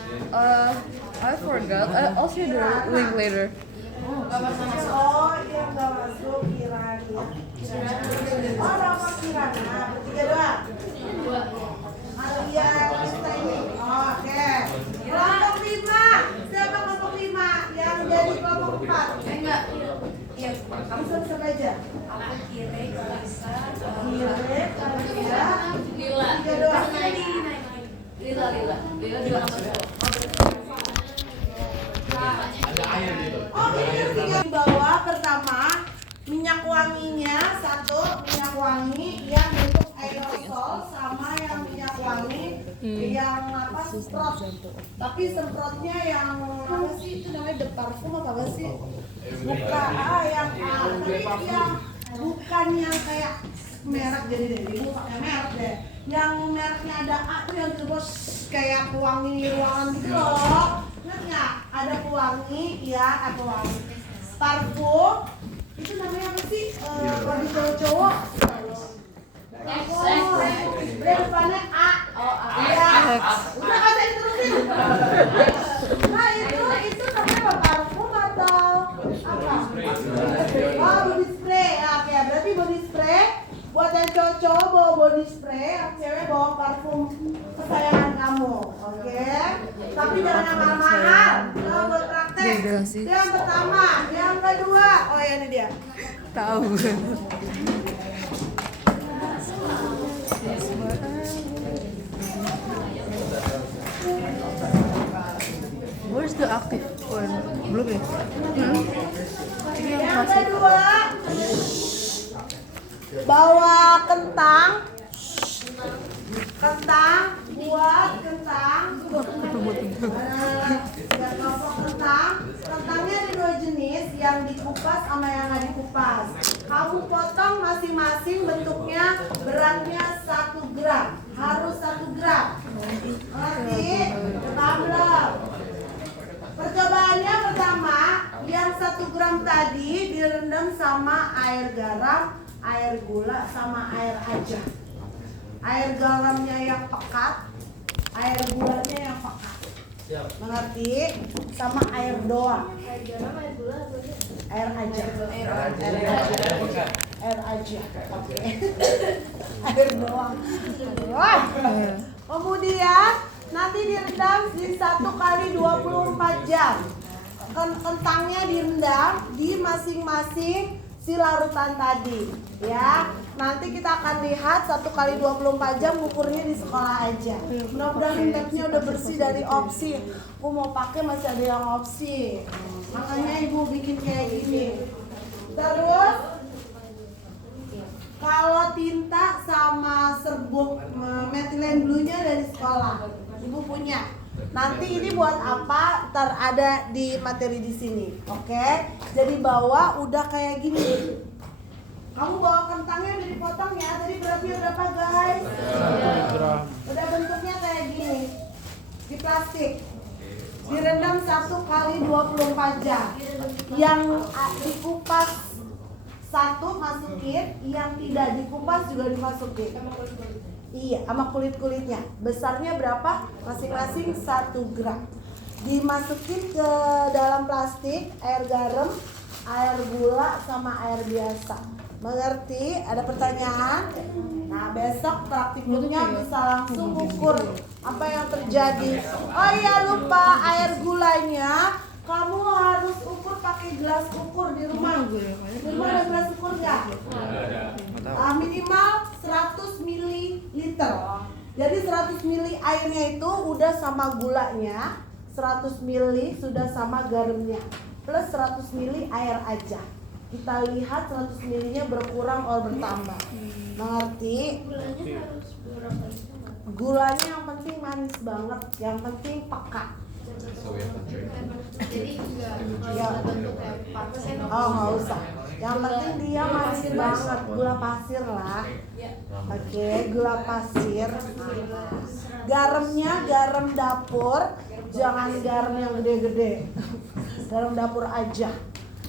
I forgot. I'll share the link later. Oh, iya nggak masuk Kirani. Oh, nomor Kirana. Bertiga doang. Alia, kita ini. Oke. Kelompok 5. Siapa kelompok 5? Yang jadi kelompok 4. Enggak. Iya. Kamu bisa aja. Aku kira bisa. Kire, Kalia. Lila. Tiga doang. Lila juga nomor 2. Oke, yang tiga di bawah. Pertama, minyak wanginya satu, minyak wangi yang bentuk aerosol sama yang minyak wangi yang apa semprot. Tapi semprotnya yang apa sih itu namanya the parfum apa sih? Bukan, yang tapi yang bukan yang kayak merek jadi deh, ibu pakai merek deh. Yang mereknya ada A tuh yang terus kayak pewangi ruangan gitu loh. Ingat nggak? Ada pewangi, ya, pewangi. Parfum itu namanya apa sih? Kalau di cowok-cowok. Depannya A. Oh, Ya. Udah kata diterusin. Nah itu namanya parfum atau apa? Oh, body spray. Nah, oke, berarti body spray. Buat yang cowok bawa body spray, yang cewek bawa parfum kesayangan kamu, oke? Tapi jangan yang mahal-mahal, kalau buat praktek. Beda sih. Itu yang pertama, yang kedua, oh ya ini dia. Tahu. Where's the active one? Belum ya? Ini yang Yang masih. kedua, bawa kentang, buat kentang, ya kelompok kentang. Kentangnya ada 2 jenis, yang dikupas sama yang nggak dikupas. Kamu potong masing-masing bentuknya, beratnya 1 gram, harus 1 gram. Ngerti? Belum. Percobaannya pertama, yang 1 gram tadi direndam sama air garam, air gula, sama air aja. Air garamnya yang pekat, air gulanya yang pekat. Mengerti? Sama air doang. Air garam, air gula, atau apa? Air aja. Air aja. Oke. Air doang. Wah. Kemudian nanti direndam di 1 kali 24 jam. Kentangnya direndam di masing-masing si larutan tadi, ya. Nanti kita akan lihat 1 kali 24 jam ukurnya di sekolah aja. Mudah-mudahan labnya udah bersih dari opsi. Aku mau pakai masih ada yang opsi. Makanya ibu bikin kayak gini. Terus kalau tinta sama serbuk metilen blue-nya dari sekolah, ibu punya. Nanti ini buat apa? Ntar ada di materi di sini, oke? Jadi bawa udah kayak gini. Kamu bawa kentangnya udah dipotong ya. Tadi beratnya berapa guys? Udah bentuknya kayak gini. Di plastik. Direndam 1 kali 24 jam. Yang dikupas 1 masukin, yang tidak dikupas juga dimasukin. Iya, sama kulit-kulitnya. Besarnya berapa? Masing-masing 1 gram. Dimasukin ke dalam plastik, air garam, air gula, sama air biasa. Mengerti? Ada pertanyaan? Nah, besok praktikumnya bisa langsung ukur apa yang terjadi. Oh iya, lupa air gulanya. Kamu harus ukur pakai gelas ukur di rumah. Di rumah ada gelas ukur nggak? Minimal 100 ml. Jadi 100 ml airnya itu udah sama gulanya, 100 ml sudah sama garamnya, plus 100 ml air aja. Kita lihat 100 ml-nya berkurang atau bertambah. Mengerti? Gulanya harus berapa? Gulanya yang penting manis banget, yang penting pekat. So we have to drink. Jadi nggak Ya. usah bentuk kayak pasir. Oh nggak usah. Yang penting dia manis banget, gula pasir lah. Oke, gula pasir. Garamnya garam dapur, jangan garam yang gede-gede. Garam dapur aja.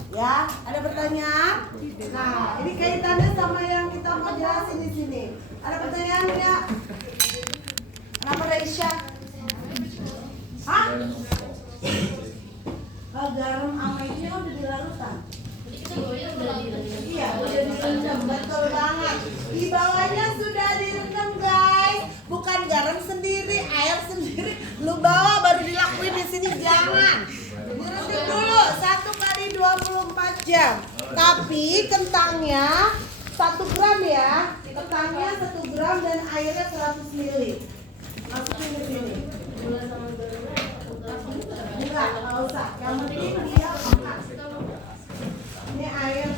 Ya, ada pertanyaan? Nah, ini kaitannya sama yang kita mau jelasin di sini. Ada pertanyaan ya? Kenapa Raisya? Hah? Oh, garam sama ini udah dilarutan. Iya, udah direndam, betul banget. Di bawahnya sudah direndam guys. Bukan garam sendiri, air sendiri. Lu bawa baru dilakuin di sini, jangan. Direndam dulu 1 kali 24 jam. Tapi kentangnya 1 gram ya. Kentangnya 1 gram dan airnya 100 ml. Masukin ke sini. Enggak usah. Yang penting dia makan. Ini air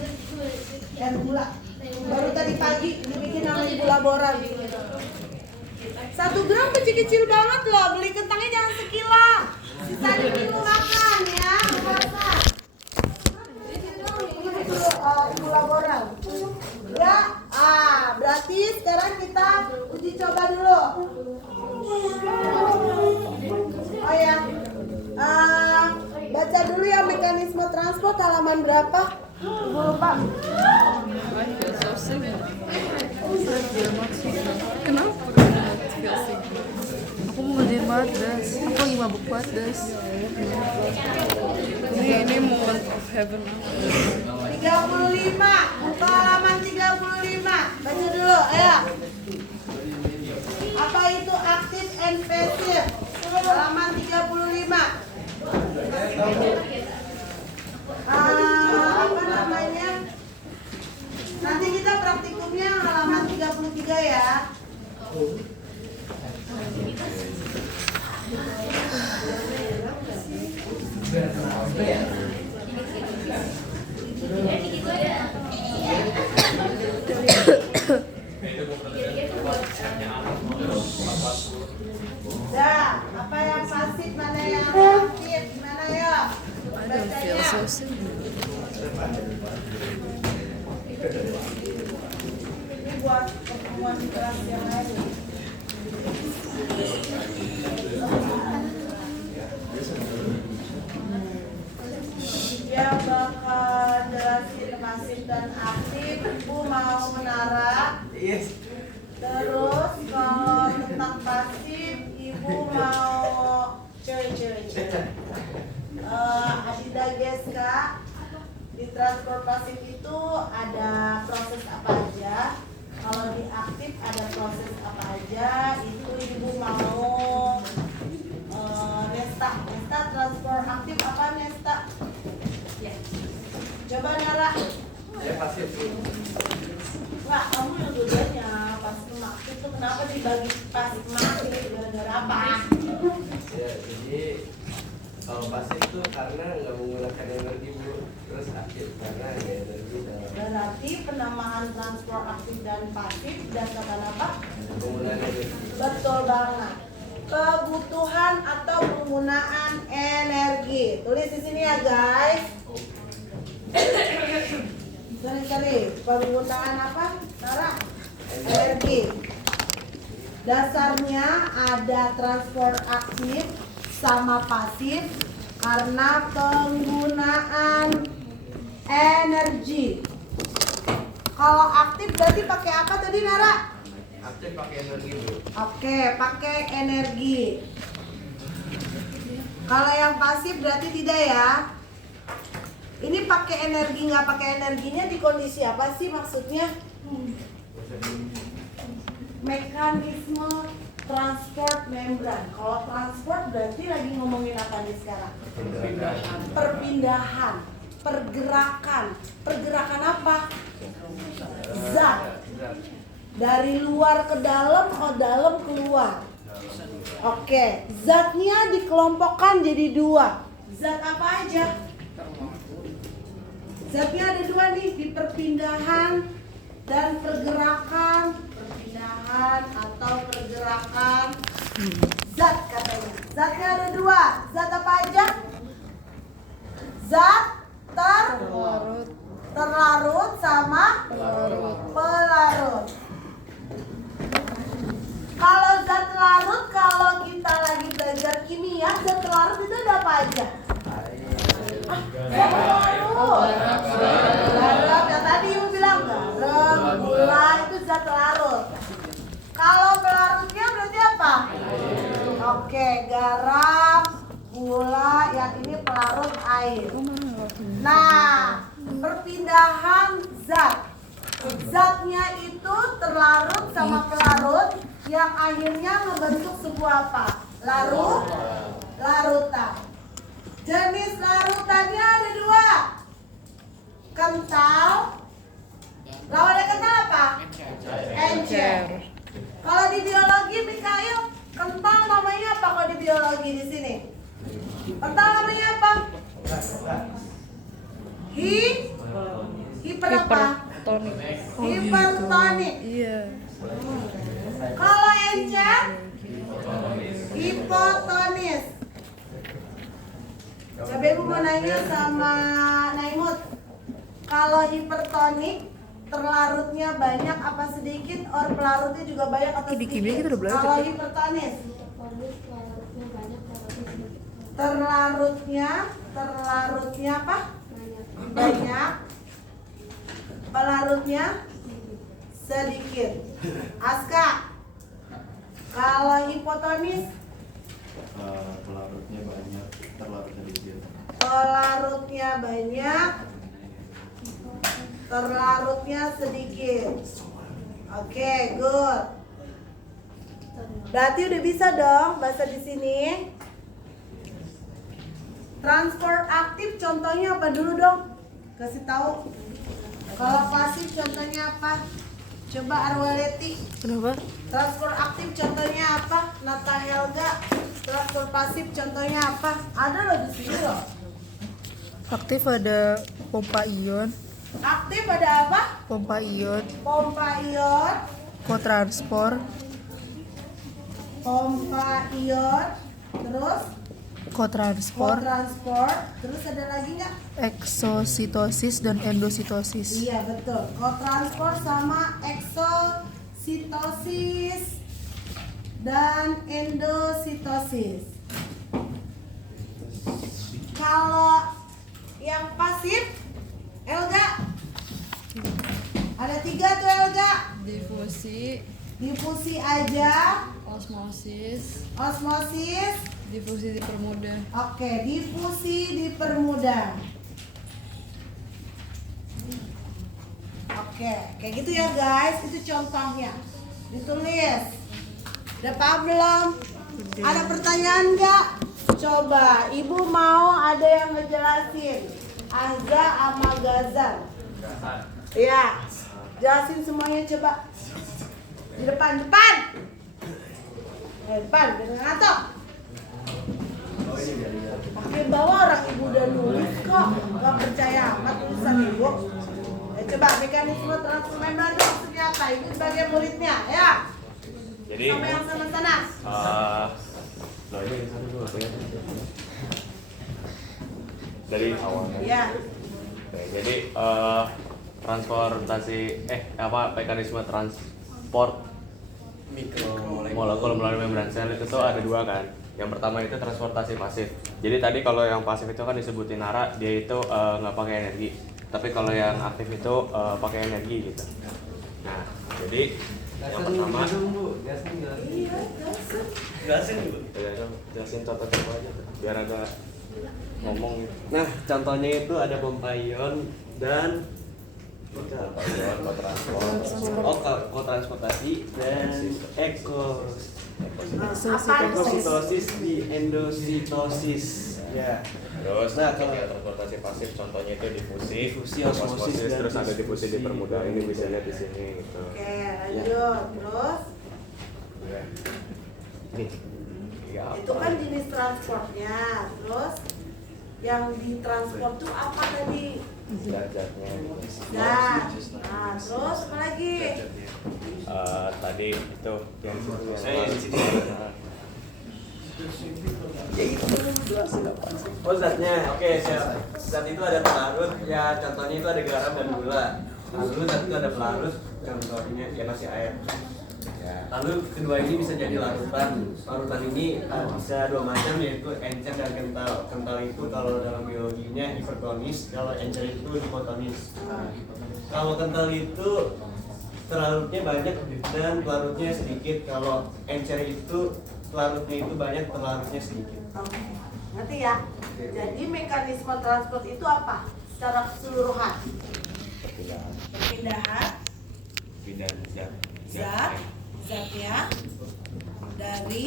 dan gula. Baru tadi pagi dibikin sama ibu laboran. 1 gram kecil-kecil banget loh. Beli kentangnya jangan sekilo. Sisanya ibu makan ya. Makan. Ibu laboran. Ya, berarti sekarang kita uji coba dulu. Oh ya, baca dulu ya mekanisme transport halaman berapa? Ibu lupa. I feel so sick. They're not signal. Kenapa gue not feel signal? Aku mau ngerjain madas. Aku lagi mabuk madas. Ini moment of heaven. 35, buka halaman 35. Baca dulu, ayo. Apa itu aktif and passive? Halaman 35. Apa namanya? Nanti kita praktikumnya halaman 33 ya. Dah, apa yang pasif, mana yang aktif, gimana ya? I don't feel so sick. Ini buat pertemuan kelas yang lain. Dia bakal jelasin pasif dan aktif. Ibu mau menara. Yes. Terus kalau tentang pasif, ibu mau cewek-cewek. Adida Geska. Di transport pasif itu ada proses apa aja. Kalau di aktif ada proses apa aja. Itu ibu mau Nesta. Nesta transport aktif apa Nesta? Ya. Coba Nara. Ya pasif. Wah, kamu yang dua-duanya pasif aktif tuh kenapa dibagi pasif aktif? Gara-gara apa? Ya, jadi kalau pasif tuh karena nggak menggunakan energi bu, terus aktif karena ada energi dalam Berarti penamaan transport aktif dan pasif berdasarkan apa? penggunaan energi. Betul banget. Kebutuhan atau penggunaan energi. Tulis di sini ya guys. Sorry. Penggunaan apa? Nara? Energi. Dasarnya ada transport aktif sama pasif karena penggunaan energi. Kalau aktif berarti pakai apa tadi Nara? Aktif pakai energi bu. Oke, pakai energi. Kalau yang pasif berarti tidak ya? Ini pakai energi nggak pakai energinya di kondisi apa sih maksudnya? Mekanisme transport membran. Kalau transport berarti lagi ngomongin apa nih sekarang? Perpindahan, pergerakan. Pergerakan apa? Zat. Dari luar ke dalam atau dalam keluar. Oke, zatnya dikelompokkan jadi 2. Zat apa aja? Zatnya ada 2 nih, di perpindahan dan pergerakan. Perpindahan atau pergerakan zat katanya. Zatnya ada dua. Zat apa aja? Zat terlarut sama pelarut. Kalau zat larut, kalau kita lagi belajar kimia, zat larut itu ada apa aja? Zat larut. Garam, yang tadi ibu bilang garam, gula itu zat larut. Kalau pelarutnya berarti apa? Oke, garam, gula, yang ini pelarut air. Nah, perpindahan zat. Zatnya itu terlarut sama pelarut yang akhirnya membentuk sebuah apa? Larutan. Jenis larutannya ada dua. Kental. Lawannya kental apa? Encer. Kalau di biologi, Mikail, kental namanya apa kalau di biologi di sini? Kental namanya apa? Hiper apa? Hipertonik. Iya. Kalau encer, hipotonis. Coba ibu mau nanya sama Naimut. Kalau hipertonik, terlarutnya banyak apa sedikit? Or pelarutnya juga banyak atau Di sedikit? kimia kita udah belajar. Kalau hipertonis, terlarutnya apa? Banyak. Pelarutnya sedikit. Aska, kalau hipotonis, pelarutnya banyak, terlarut sedikit. pelarutnya banyak, terlarutnya sedikit. Oke, good. Berarti udah bisa dong bahasa di sini. Transport aktif contohnya apa dulu dong? Kasih tahu. Kalau pasif contohnya apa? Coba Arwaleti. Kenapa? Transport aktif contohnya apa? Nata Helga. Transport pasif contohnya apa? Ada loh di sini loh. Aktif ada pompa ion, Aktif ada apa? pompa ion, Pompa ion, kotranspor, terus kotranspor, transport, terus ada lagi nggak? eksositosis dan endositosis. Iya betul. Kotransport sama eksositosis dan endositosis. Kalau yang pasif, Elga, ada 3 tuh Elga. Difusi aja, Osmosis, difusi dipermudah. Oke, difusi dipermudah. Oke, kayak gitu ya guys, itu contohnya. Ditulis. Udah paham belum? Ada pertanyaan nggak? Coba, ibu mau ada yang ngejelasin. Azza sama Gazan. Ya, jelasin semuanya coba. Di depan. Depan, dengan atau? Pakai bawa orang ibu udah nulis kok. Gak percaya amat tulisan ibu. Coba mekanisme transfer membran itu maksudnya apa? Ibu sebagai muridnya, ya. Jadi Sama yang sana-sana. ini satu dulu ya. Dari awalnya. Ya. Oke, jadi transportasi mekanisme transport molekul melalui membran sel itu tuh ada dua kan. Yang pertama itu transportasi pasif. Jadi tadi kalau yang pasif itu kan disebutin Nara, dia itu nggak pakai energi. Tapi kalau yang aktif itu pakai energi gitu. Nah, jadi yang pertama jelasin contoh-contoh aja tuh, biar ada ngomong. Nah, contohnya itu ada pompa ion dan kotransportasi dan eksositosis di endositosis. Ya. Terus kalau transportasi pasif contohnya itu difusi, osmosis, terus ada difusi dipermudah. Ini bisa lihat di sini gitu. Oke, lanjut. Terus Nih. itu kan jenis transportnya. Terus yang ditransport tuh apa tadi? Zat-zatnya. Nah, terus apa lagi? Tadi itu yang di situ. Oh zatnya, oke siap. Zat itu ada pelarut, ya contohnya itu ada garam dan gula. Lalu zat itu ada pelarut, contohnya ya masih air. Ya. Lalu kedua ini bisa jadi larutan. Larutan ini bisa dua macam, yaitu encer dan kental. Kental itu kalau dalam biologinya hipertonis, kalau encer itu hipotonis. Kalau kental itu pelarutnya banyak dan pelarutnya sedikit. Kalau encer itu pelarutnya itu banyak, pelarutnya sedikit. Oke, ngerti ya? Jadi mekanisme transport itu apa? Secara keseluruhan. Perpindahan zatnya dari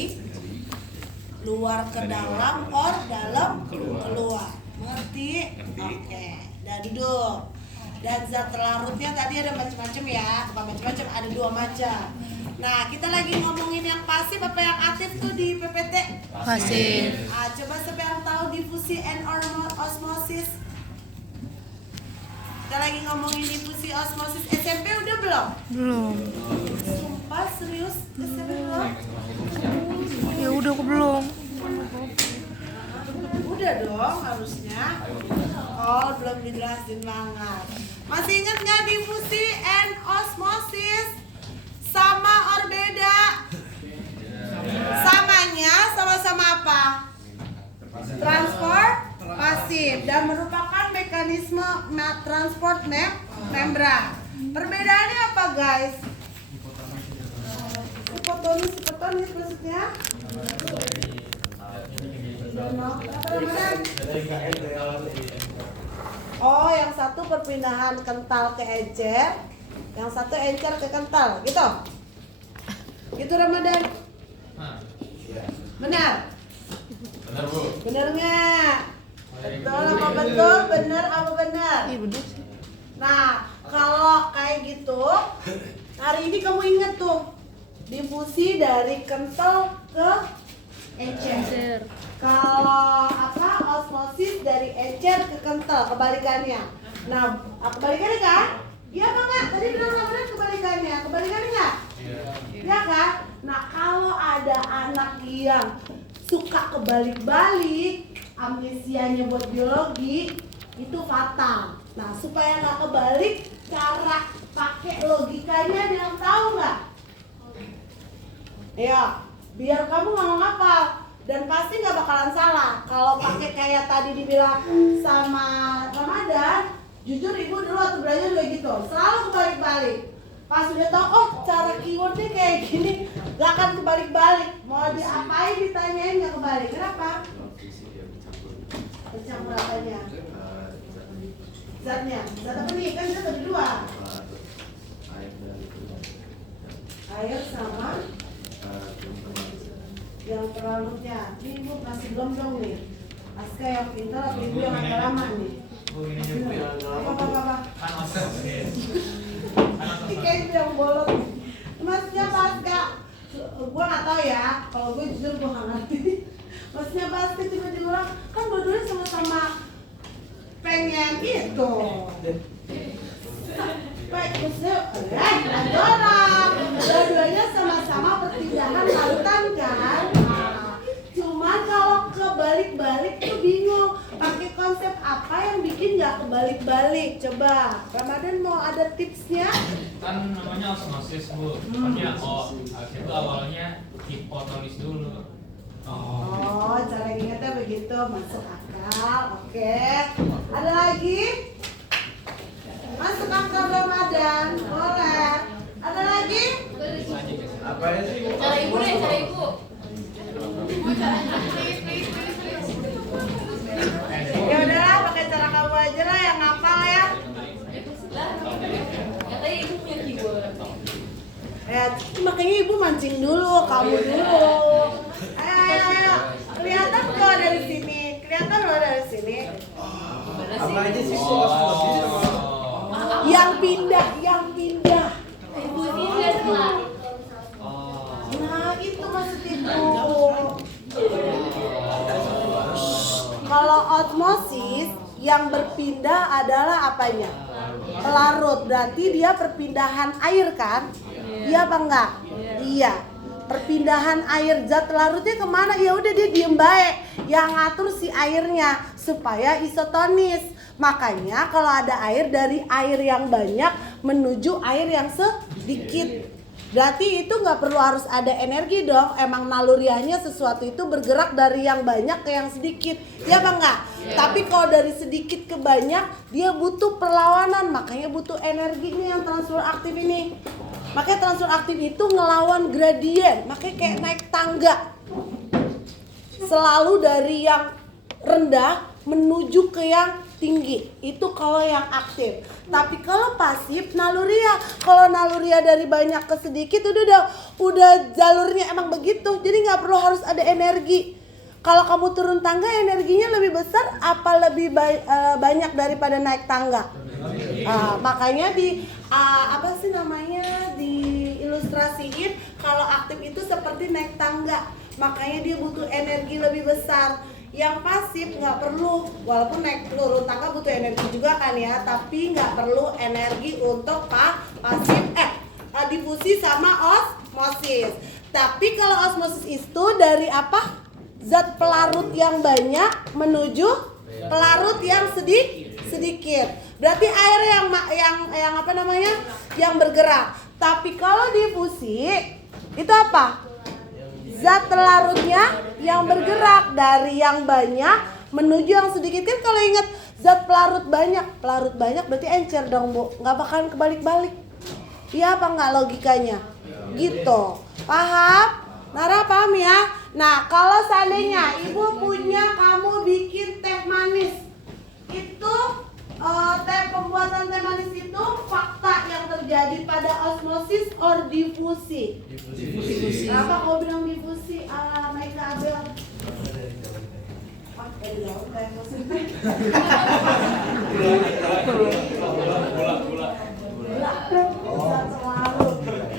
luar ke dalam or dalam keluar. Ngerti? Oke, dah duduk. Dan zat terlarutnya tadi ada macam-macam ya, bukan macam-macam, ada dua macam. Nah, kita lagi ngomongin yang pasif apa yang aktif tuh di PPT? Pasif. Coba siapa yang tahu difusi and osmosis? Kita lagi ngomongin difusi osmosis. SMP udah belum? Belum. Sumpah serius SMP belum? Ya udah aku belum. Udah dong harusnya. Oh belum dijelasin banget. Masih ingat nggak difusi and osmosis? Sama or beda? Samanya sama-sama apa? Transport pasif dan merupakan mekanisme transport membran. Perbedaannya apa guys? Hipotonis maksudnya? Oh, yang satu perpindahan kental ke encer, yang satu encer ke kental, gitu? Gitu Ramadan? Benar? Benar Bu. Benar nggak? Betul apa betul? Benar apa benar? Iya bener sih. Nah, kalau kayak gitu, hari ini kamu inget tuh difusi dari kental ke encer. Kalau osmosis dari encer ke kental, kebalikannya. Nah, kebalikannya kan? Iya apa enggak? Tadi bilang Ramadan kebalikannya. Kebalikannya enggak? Iya kan? Nah, kalau ada anak yang suka kebalik-balik, amnesianya buat biologi itu fatal. Nah, supaya nggak kebalik, cara pakai logikanya ada yang tahu nggak? Ya, biar kamu nggak ngapal dan pasti nggak bakalan salah. Kalau pakai kayak tadi dibilang sama Ramadan, jujur ibu dulu waktu belajar juga gitu, selalu kebalik-balik. Pas udah tau, oh cara keywordnya kayak gini, gak akan kebalik-balik. Mau diapain ditanyain gak kebalik. Kenapa? Bercampur apanya? Zatnya. Zat apa nih? Kan zat ada dua. Air sama yang terlarutnya. Ini ibu masih belum dong nih. Aska yang pintar atau ibu yang agak lama nih? Apa? Kan osmosis. Kayak itu yang bolot. Maksudnya Aska, gue nggak tahu ya. Kalau gue jujur gue nggak ngerti. Maksudnya Aska cuma diulang, kan berdua sama-sama pengen itu. Maksudnya, ada orang. Dua-duanya sama-sama perpindahan lautan kan. Cuman kalau kebalik-balik tuh bingung. Pakai konsep apa yang bikin nggak kebalik-balik? Coba, Ramadan mau ada tipsnya? Kan namanya osmosis Bu. Pokoknya itu awalnya hipotonis dulu. Oh, cara ingatnya begitu, masuk akal. Oke. Ada lagi? Masuk akal Ramadan, boleh. Ada lagi? Apa sih? Cara ibu deh, cara ibu. Ya udahlah, pakai cara kamu aja lah yang ngapal ya. Katanya ibu punya keyboard. Makanya ibu mancing dulu, kamu dulu. Ayo. Kelihatan kok dari sini. Kelihatan loh dari sini. Apa aja sih osmosis? Yang pindah. Ibu ini dia setelah. Nah, itu maksud ibu. Kalau osmosis yang berpindah adalah apanya? Pelarut. Berarti dia perpindahan air kan? Iya apa enggak? Iya. perpindahan air zat larutnya kemana? Ya udah dia diem baik, yang ngatur si airnya supaya isotonis. Makanya kalau ada air dari air yang banyak menuju air yang sedikit, berarti itu nggak perlu harus ada energi dong. Emang naluriahnya sesuatu itu bergerak dari yang banyak ke yang sedikit, ya bang nggak? Tapi kalau dari sedikit ke banyak dia butuh perlawanan, makanya butuh energi nih yang transfer aktif ini. Makanya transfer aktif itu ngelawan gradien, makanya kayak naik tangga. Selalu dari yang rendah menuju ke yang tinggi. Itu kalau yang aktif. Tapi kalau pasif naluriah. Kalau naluriah dari banyak ke sedikit udah jalurnya emang begitu. Jadi nggak perlu harus ada energi. Kalau kamu turun tangga energinya lebih besar apa lebih banyak daripada naik tangga? Makanya diilustrasiin kalau aktif itu seperti naik tangga, makanya dia butuh energi lebih besar. Yang pasif nggak perlu, walaupun naik turun tangga butuh energi juga kan ya, tapi nggak perlu energi untuk pasif difusi sama osmosis. Tapi kalau osmosis itu dari apa? Zat pelarut yang banyak menuju pelarut yang sedikit. Berarti air yang apa namanya? Yang bergerak. Tapi kalau difusi itu apa? Zat pelarutnya yang bergerak dari yang banyak menuju yang sedikit. Kan kalau ingat zat pelarut banyak berarti encer dong Bu, nggak bakalan kebalik-balik. Iya apa nggak logikanya? Gitu. Paham? Nara paham ya? Nah kalau seandainya ibu punya kamu bikin teh manis, itu pembuatan teh manis itu fakta yang terjadi pada osmosis or difusi. Difusi. Kenapa kau bilang difusi? Maika Abel.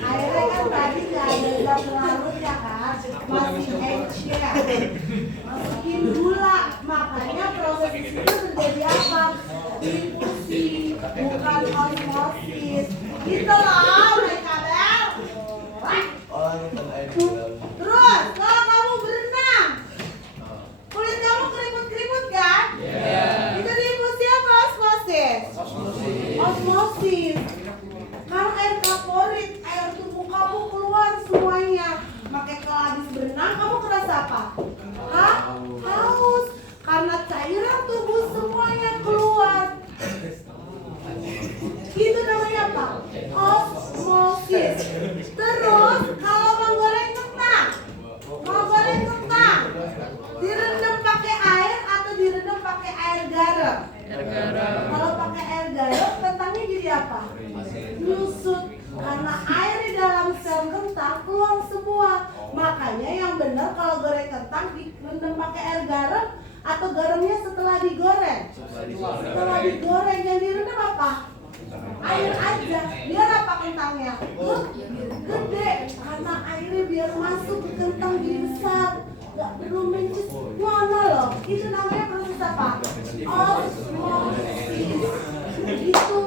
Airnya kan tadi nggak ada zat larut ya kan, masih encer. Masukin gula, makanya proses itu terjadi apa? Difusi, bukan osmosis. Gitu loh, mereka Bel. Terus, kalau kamu berenang, kulit kamu keriput-keriput kan? Itu difusi apa osmosis? Osmosis. Karena air favorit, air tubuh kamu keluar semuanya. Makanya kalau habis berenang kamu kerasa apa? Haus. Karena cairan tubuh semuanya keluar. Itu namanya apa? Osmosis. Terus kalau mau goreng kentang, direndam pakai air atau direndam pakai air garam? Kalau pakai air garam, kentangnya jadi apa? Nyusut. Karena air di dalam sel kentang keluar semua. Makanya yang benar kalau goreng kentang direndam pakai air garam atau garamnya setelah digoreng? Setelah digoreng. Yang direndam apa? Air aja. Biar apa kentangnya? Gede. Karena airnya biar masuk ke kentang jadi besar. Gak perlu mencus. Mana loh? Itu namanya proses apa? Osmosis. Gitu.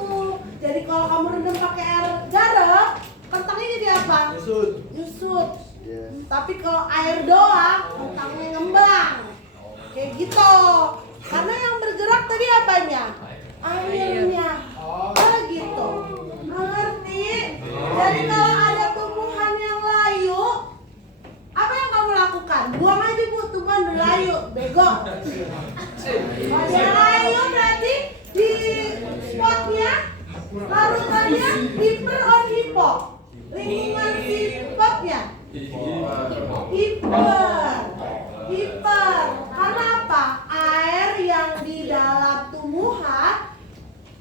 Jadi kalau kamu rendam pakai air garam, kentangnya jadi apa? Nyusut. Tapi kalau air doang, kentangnya ngembang. Kayak gitu. Karena yang bergerak tadi apanya? Airnya. Gitu. Mengerti? Jadi kalau ada tumbuhan yang layu, apa yang kamu lakukan? Buang aja Bu, tumbuhan berlayu. Bego. Kalau dia layu berarti di spotnya larutannya hiper on hipo. Lingkungan si spotnya hiper. Karena apa? Air yang di dalam tumbuhan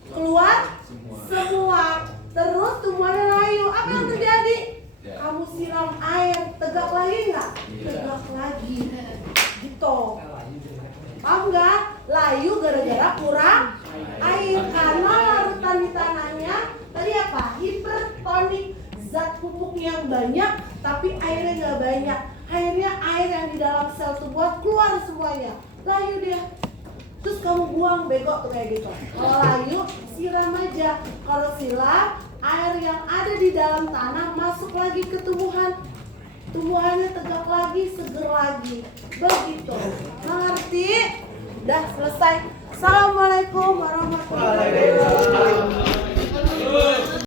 keluar semua. Terus tumbuhannya layu. Apa yang terjadi? Kamu siram air, tegak lagi nggak? Tegak lagi. Gitu. Paham nggak? Layu gara-gara kurang air. Karena larutan di tanahnya tadi apa? Hipertonik. Zat pupuk yang banyak tapi airnya nggak banyak. Akhirnya air yang di dalam sel tubuh keluar semuanya. Layu dia. Terus kamu buang, bego tuh kayak gitu. Kalau layu siram aja. Kalau siram, air yang ada di dalam tanah masuk lagi ke tumbuhan. tumbuhannya tegak lagi, seger lagi. Begitu. Ngerti? Udah selesai. Assalamualaikum warahmatullahi wabarakatuh.